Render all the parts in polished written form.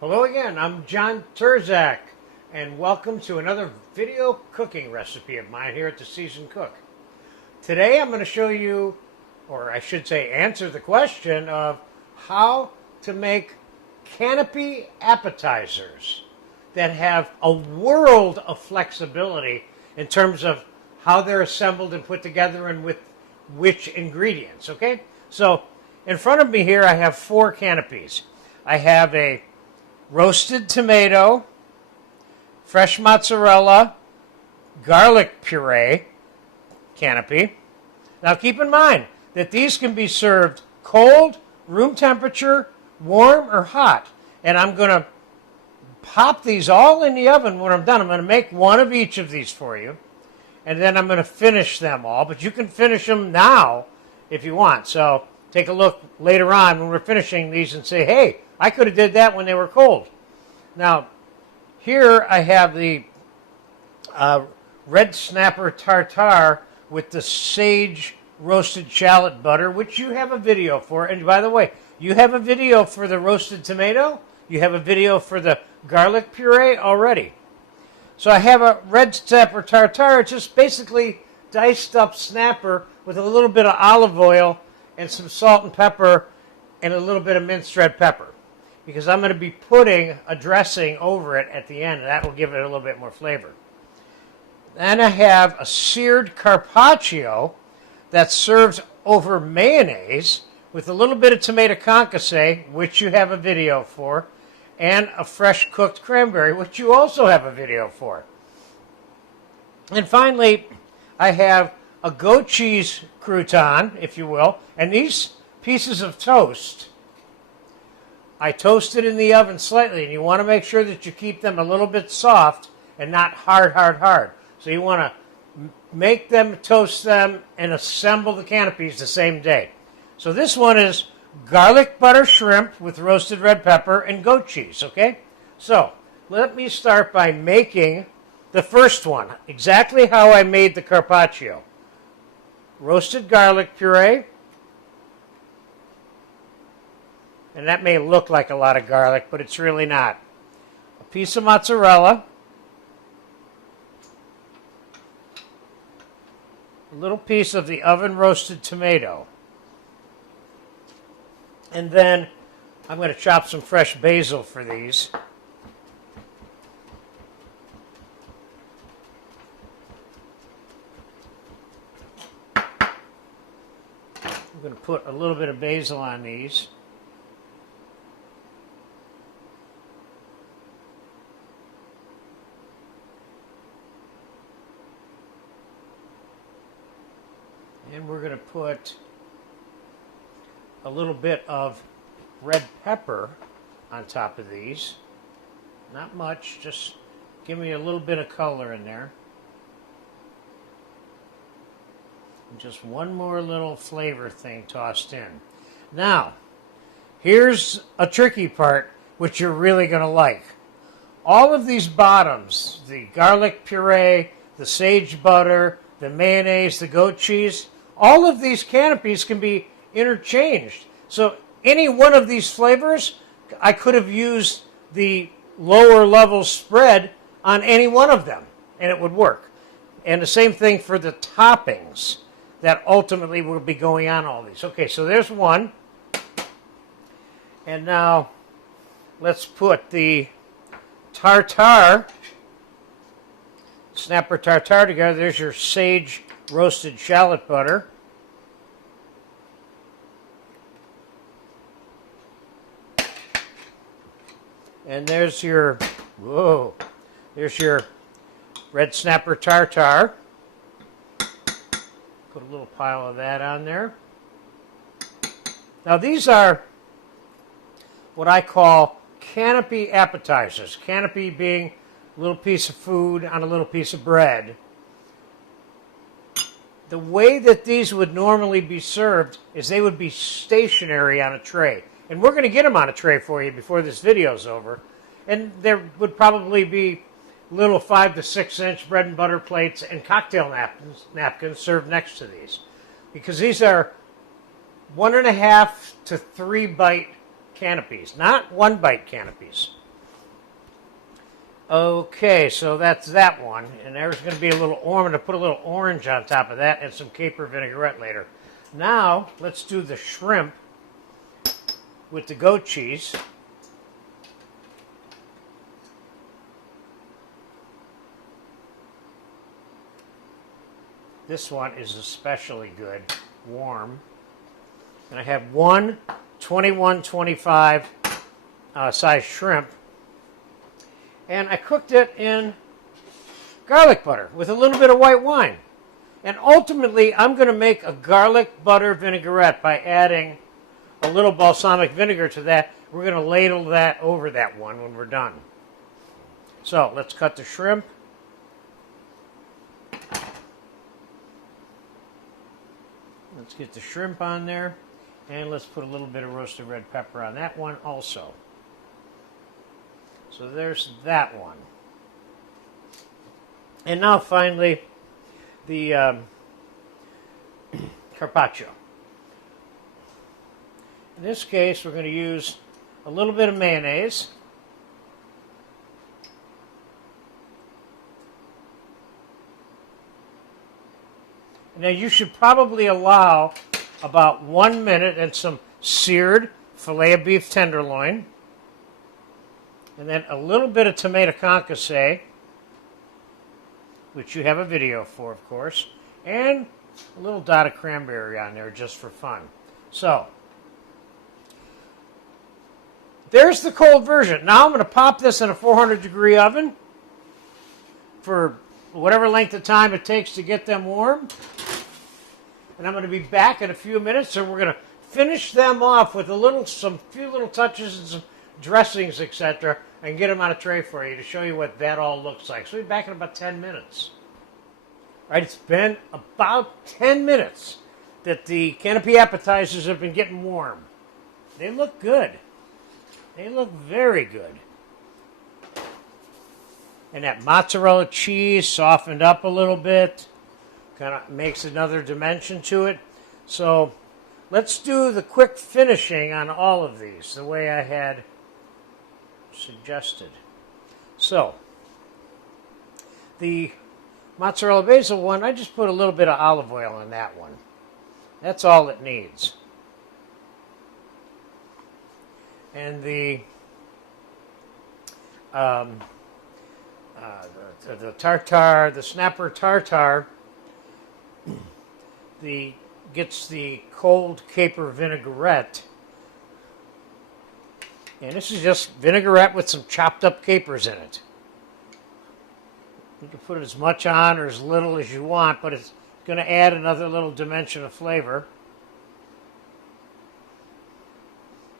Hello again, I'm John Turzak, and welcome to another video cooking recipe of mine here at The Seasoned Cook. Today I'm going to show you, or I should say answer the question of how to make canopy appetizers that have a world of flexibility in terms of how they're assembled and put together and with which ingredients, okay? So in front of me here I have 4 canapes. I have a roasted tomato, fresh mozzarella, garlic puree canopy. Now keep in mind that these can be served cold, room temperature, warm, or hot. And I'm going to pop these all in the oven when I'm done. I'm going to make one of each of these for you. And then I'm going to finish them all. But you can finish them now if you want. So take a look later on when we're finishing these and say, hey, I could have did that when they were cold. Now, here I have the red snapper tartare with the sage roasted shallot butter, which you have a video for. And by the way, you have a video for the roasted tomato. You have a video for the garlic puree already. So I have a red snapper tartare, just basically diced up snapper with a little bit of olive oil and some salt and pepper and a little bit of minced red pepper, because I'm going to be putting a dressing over it at the end, and that will give it a little bit more flavor. Then I have a seared carpaccio that's served over mayonnaise with a little bit of tomato concasse, which you have a video for, and a fresh cooked cranberry, which you also have a video for. And finally, I have a goat cheese crouton, if you will, and these pieces of toast, I toasted in the oven slightly, and you want to make sure that you keep them a little bit soft and not hard. So you want to make them, toast them, and assemble the canapes the same day. So this one is garlic butter shrimp with roasted red pepper and goat cheese, okay? So let me start by making the first one, exactly how I made the carpaccio. Roasted garlic puree. And that may look like a lot of garlic, but it's really not. A piece of mozzarella. A little piece of the oven roasted tomato. And then I'm going to chop some fresh basil for these. I'm going to put a little bit of basil on these. And we're going to put a little bit of red pepper on top of these. Not much, just give me a little bit of color in there. And just one more little flavor thing tossed in. Now, here's a tricky part, which you're really going to like. All of these bottoms, the garlic puree, the sage butter, the mayonnaise, the goat cheese, all of these canapes can be interchanged. So any one of these flavors, I could have used the lower level spread on any one of them, and it would work. And the same thing for the toppings that ultimately will be going on all these. Okay, so there's one. And now let's put the tartare, snapper tartare together. There's your sage roasted shallot butter. And there's your, there's your red snapper tartare. Put a little pile of that on there. Now these are what I call canopy appetizers. Canopy being a little piece of food on a little piece of bread. The way that these would normally be served is they would be stationary on a tray. And we're going to get them on a tray for you before this video's over. And there would probably be little 5 to 6 inch bread and butter plates and cocktail napkins served next to these. Because these are 1.5 to 3 bite canapes, not 1 bite canapes. Okay, so that's that one. And there's going to be a little orange. I'm going to put a little orange on top of that and some caper vinaigrette later. Now, let's do the shrimp with the goat cheese. This one is especially good, warm. And I have one 21-25 size shrimp. And I cooked it in garlic butter with a little bit of white wine. And ultimately, I'm going to make a garlic butter vinaigrette by adding a little balsamic vinegar to that. We're going to ladle that over that one when we're done. So let's cut the shrimp. Let's get the shrimp on there. And let's put a little bit of roasted red pepper on that one also. So there's that one. And now finally, the carpaccio. In this case, we're going to use a little bit of mayonnaise. Now you should probably allow about 1 minute and some seared filet of beef tenderloin. And then a little bit of tomato concasse, which you have a video for, of course. And a little dot of cranberry on there just for fun. So, there's the cold version. Now I'm going to pop this in a 400-degree oven for whatever length of time it takes to get them warm. And I'm going to be back in a few minutes, and we're going to finish them off with some few little touches and some dressings, etc., and get them on a tray for you to show you what that all looks like. So we'll be back in about 10 minutes. All right, it's been about 10 minutes that the Canapes appetizers have been getting warm. They look good. They look very good. And that mozzarella cheese softened up a little bit. Kind of makes another dimension to it. So let's do the quick finishing on all of these, the way I had suggested. So, the mozzarella basil one, I just put a little bit of olive oil in that one. That's all it needs. And the tartare, the snapper tartare, gets the cold caper vinaigrette. And this is just vinaigrette with some chopped up capers in it. You can put as much on or as little as you want, but it's going to add another little dimension of flavor.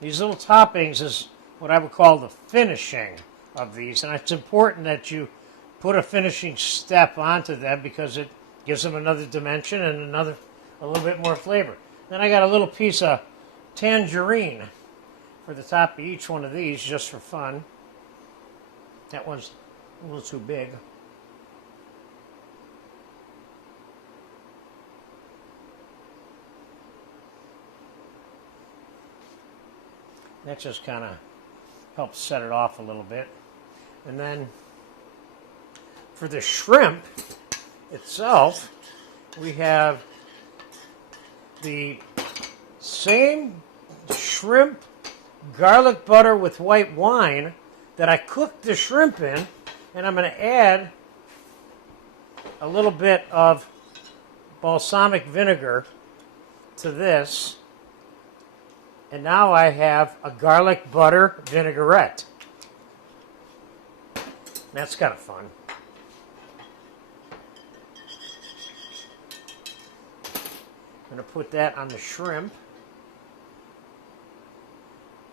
These little toppings is what I would call the finishing of these. And it's important that you put a finishing step onto them because it gives them another dimension and a little bit more flavor. Then I got a little piece of tangerine for the top of each one of these, just for fun. That one's a little too big. That just kind of helps set it off a little bit. And then for the shrimp itself, we have the same shrimp garlic butter with white wine that I cooked the shrimp in, and I'm going to add a little bit of balsamic vinegar to this, and now I have a garlic butter vinaigrette. That's kind of fun. I'm going to put that on the shrimp.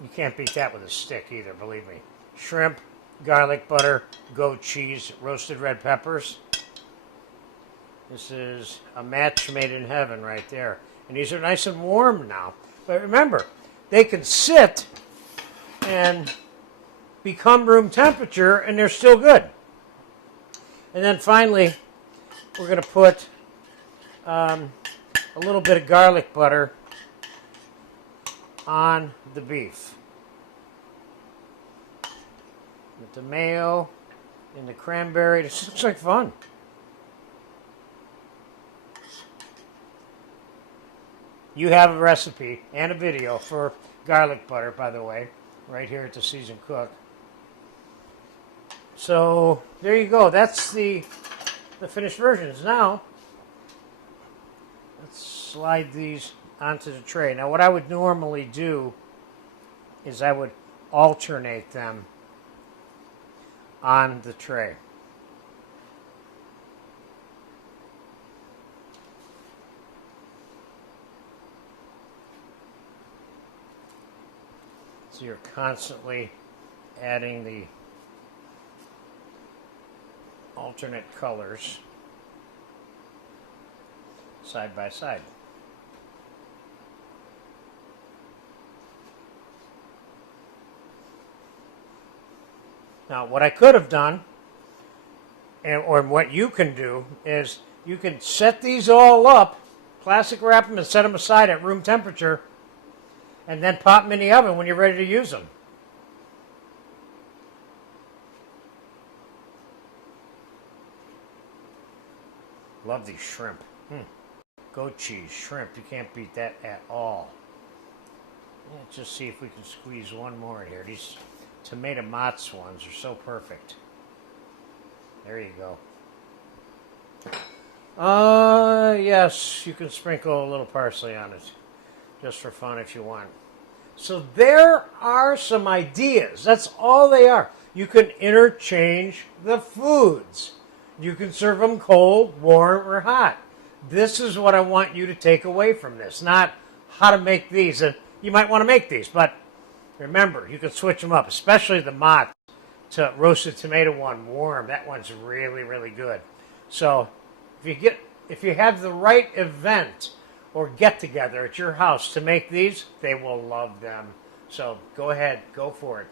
You can't beat that with a stick either, believe me. Shrimp, garlic butter, goat cheese, roasted red peppers. This is a match made in heaven right there. And these are nice and warm now. But remember, they can sit and become room temperature and they're still good. And then finally, we're going to put a little bit of garlic butter on the beef. With the mayo in the cranberry. This looks like fun. You have a recipe and a video for garlic butter, by the way, right here at the Seasoned Cook. So there you go. That's the finished versions. Now, let's slide these onto the tray. Now, what I would normally do is I would alternate them on the tray. So you're constantly adding the alternate colors side by side. Now, what I could have done, or what you can do, is you can set these all up, plastic wrap them and set them aside at room temperature, and then pop them in the oven when you're ready to use them. Love these shrimp. Goat cheese, shrimp, you can't beat that at all. Let's just see if we can squeeze one more in here. These tomato mozz ones are so perfect. There you go. Yes, you can sprinkle a little parsley on it, just for fun if you want. So there are some ideas. That's all they are. You can interchange the foods. You can serve them cold, warm, or hot. This is what I want you to take away from this, not how to make these. And you might want to make these, but remember, you can switch them up, especially the mozz to roasted tomato one warm. That one's really, really good. So if you have the right event or get together at your house to make these, they will love them. So go ahead, go for it.